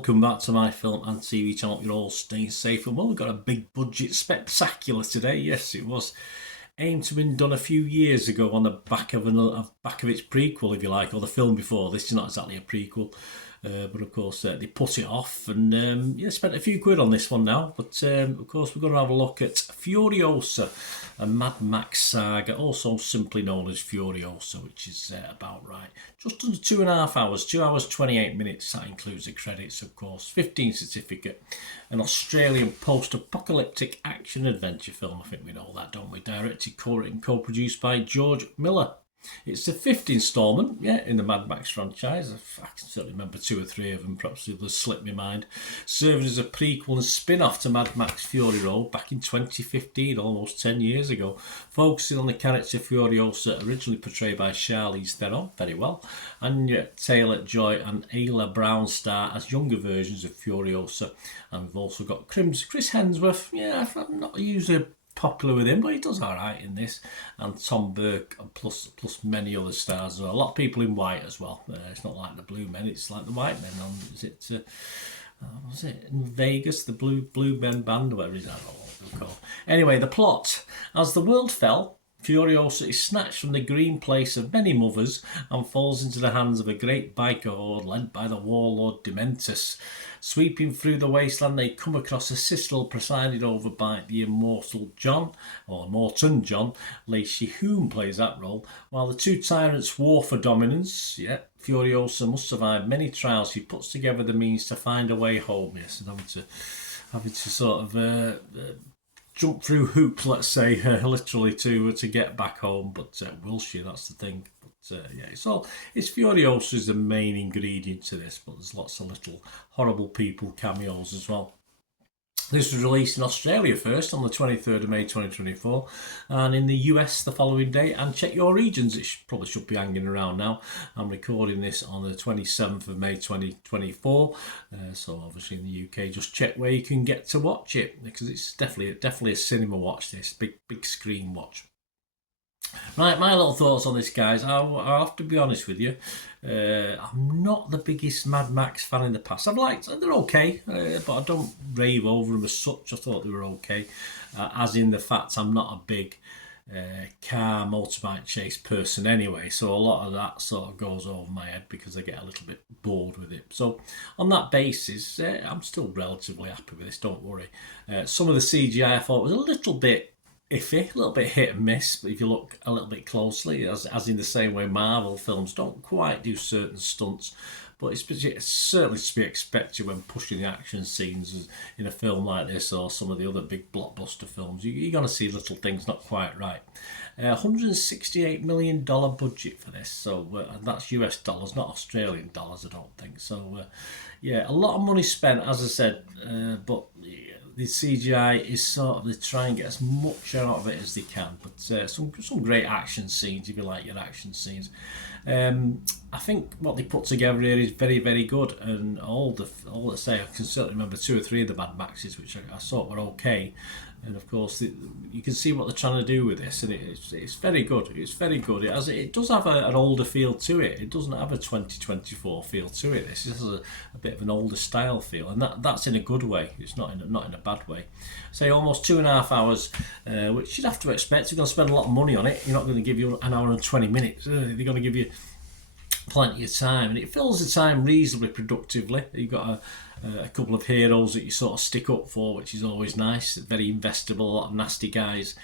welcome back to my film and TV channel. You're all staying safe and well. We've got a big budget spectacular today. Yes, it was aimed to have been done a few years ago on the back of its prequel, if you like, or the film before. This is not exactly a prequel, but of course they put it off and spent a few quid on this one now. But of course we're going to have a look at Furiosa, a Mad Max saga, also simply known as Furiosa, which is about right. Just under 2.5 hours, 2 hours 28 minutes. That includes the credits, of course. 15 certificate, an Australian post-apocalyptic action-adventure film. I think we know that, don't we? Directed, co-written, co-produced by George Miller. It's the 5th instalment, in the Mad Max franchise. I can certainly remember 2 or 3 of them, perhaps the others slipped my mind. Serving as a prequel and spin-off to Mad Max Fury Road back in 2015, almost 10 years ago. Focusing on the character Furiosa, originally portrayed by Charlize Theron, very well, Anya Taylor-Joy and Ayla Brown star as younger versions of Furiosa. And we've also got Chris Hemsworth. I'm not usually popular with him, but he does all right in this, and Tom Burke, plus many other stars as well. A lot of people in white as well. It's not like the blue men, it's like the white men on, was it in Vegas, the blue men band, or whatever is that called. Anyway, the plot: as the world fell, Furiosa is snatched from the green place of many mothers and falls into the hands of a great biker horde led by the warlord Dementus. Sweeping through the wasteland, they come across a citadel presided over by the immortal John, or Morton John. Lacey Hume plays that role. While the two tyrants war for dominance, Furiosa must survive many trials. She puts together the means to find a way home. Yes, and having to sort of jump through hoops, let's say, literally to get back home. But will she? That's the thing. But it's Furiosa is the main ingredient to this, but there's lots of little horrible people cameos as well. This was released in Australia first on the 23rd of May 2024, and in the US the following day. And check your regions, it probably should be hanging around now. I'm recording this on the 27th of May 2024, so obviously in the UK, just check where you can get to watch it, because it's definitely a cinema watch, this big screen watch. Right, my little thoughts on this, guys. I'll have to be honest with you. I'm not the biggest Mad Max fan in the past. They're okay, but I don't rave over them as such. I thought they were okay, as in the fact I'm not a big car motorbike chase person anyway, so a lot of that sort of goes over my head because I get a little bit bored with it. So on that basis, I'm still relatively happy with this, don't worry. Some of the CGI I thought was a little bit iffy, a little bit hit and miss, but if you look a little bit closely, as in the same way Marvel films don't quite do certain stunts, but it's certainly to be expected when pushing the action scenes in a film like this or some of the other big blockbuster films. You're going to see little things not quite right. $168 million budget for this, so and that's US dollars, not Australian dollars, I don't think. So a lot of money spent, as I said, but the CGI is sort of, they try and get as much out of it as they can, but some great action scenes, if you like your action scenes. I think what they put together here is very, very good, and all I say, I can certainly remember 2 or 3 of the Mad Maxes which I thought were okay, and of course you can see what they're trying to do with this, and it's very good. It's very good. It does have an older feel to it. It doesn't have a 2024 feel to it. This has a bit of an older style feel, and that's in a good way. It's not in a bad way. Say almost 2.5 hours, which you'd have to expect. You're going to spend a lot of money on it. You're not going to give you an hour and 20 minutes. They're going to give you plenty of time, and it fills the time reasonably productively. You've got a couple of heroes that you sort of stick up for, which is always nice. Very investable. A lot of nasty guys,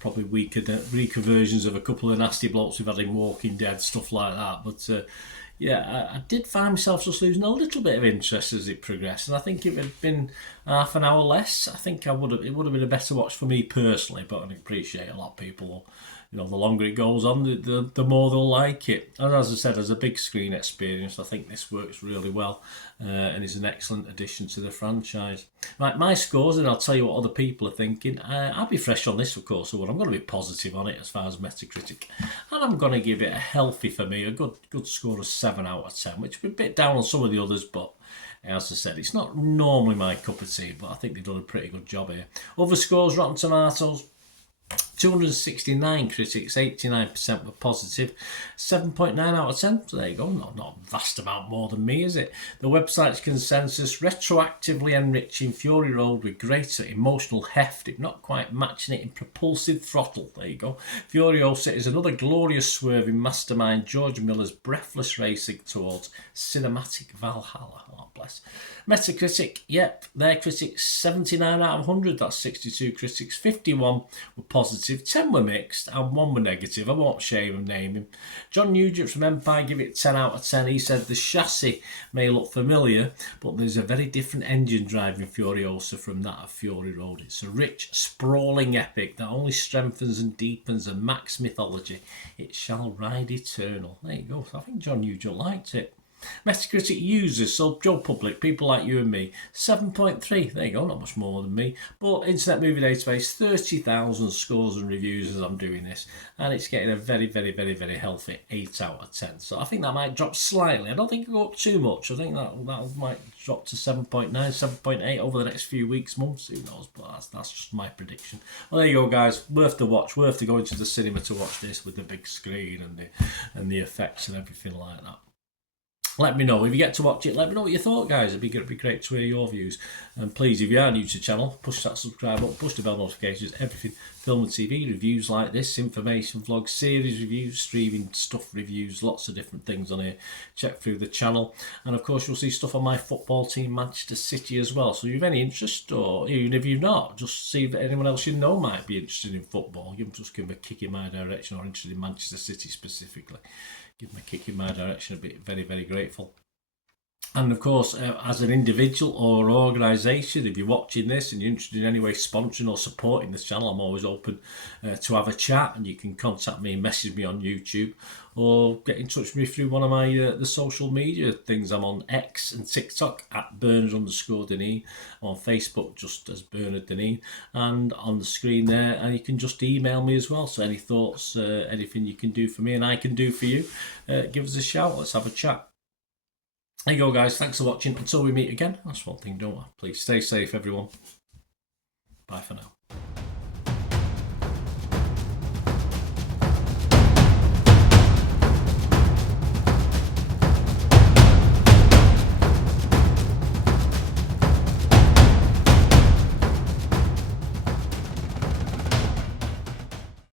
probably weaker versions of a couple of nasty blokes we've had in Walking Dead, stuff like that. But I did find myself just losing a little bit of interest as it progressed, and I think if it had been half an hour less, I think it would have been a better watch for me personally. But I appreciate a lot of people, the longer it goes on, the more they'll like it. And as I said, as a big screen experience, I think this works really well, and is an excellent addition to the franchise. Right, my scores, and I'll tell you what other people are thinking. I'll be fresh on this, of course, so I'm going to be positive on it as far as Metacritic, and I'm going to give it a healthy, for me, a good score of 7 out of 10, which would be a bit down on some of the others, but as I said, it's not normally my cup of tea, but I think they've done a pretty good job here. Other scores: Rotten Tomatoes, 269 critics, 89% were positive, 7.9 out of 10. So there you go, not a vast amount more than me, is it? The website's consensus: retroactively enriching Fury Road with greater emotional heft, if not quite matching it in propulsive throttle. There you go. Furiosa is another glorious swerving mastermind George Miller's breathless racing towards cinematic Valhalla. Oh, bless. Metacritic, yep, their critics 79 out of 100. That's 62 critics, 51 were positive, 10 were mixed, and 1 were negative. I won't shame them naming. John Nugent from Empire give it 10 out of 10. He said the chassis may look familiar, but there's a very different engine driving Furiosa from that of Fury Road. It's a rich, sprawling epic that only strengthens and deepens a Max mythology. It shall ride eternal. There you go. So I think John Nugent liked it. Metacritic users, so Joe Public, people like you and me, 7.3. There you go, not much more than me. But Internet Movie Database, 30,000 scores and reviews as I'm doing this, and it's getting a very, very, very, very healthy 8 out of 10. So I think that might drop slightly. I don't think it'll go up too much. I think that might drop to 7.9, 7.8 over the next few weeks, months. Who knows? But that's just my prediction. Well, there you go, guys. Worth the watch. Worth to go into the cinema to watch this with the big screen and the effects and everything like that. Let me know if you get to watch it. Let me know what you thought, guys. It'd be great to hear your views. And please, if you are new to the channel, push that subscribe button, push the bell notifications, everything film and TV reviews like this, information vlogs, series reviews, streaming stuff reviews, lots of different things on here. Check through the channel, and of course you'll see stuff on my football team, Manchester City, as well. So if you have any interest, or even if you're not, just see if anyone else you know might be interested in football. You can just give them a kick in my direction, or interested in Manchester City specifically. Give them a kick in my direction. I'd be very, very grateful. And of course, as an individual or organisation, if you're watching this and you're interested in any way sponsoring or supporting this channel, I'm always open to have a chat, and you can contact me, message me on YouTube, or get in touch with me through one of my the social media things. I'm on X and TikTok at Bernard_Deneen, on Facebook just as Bernard Deneen, and on the screen there, and you can just email me as well. So any thoughts, anything you can do for me and I can do for you, give us a shout. Let's have a chat. There you go, guys. Thanks for watching. Until we meet again, that's one thing, don't I? Please stay safe, everyone. Bye for now.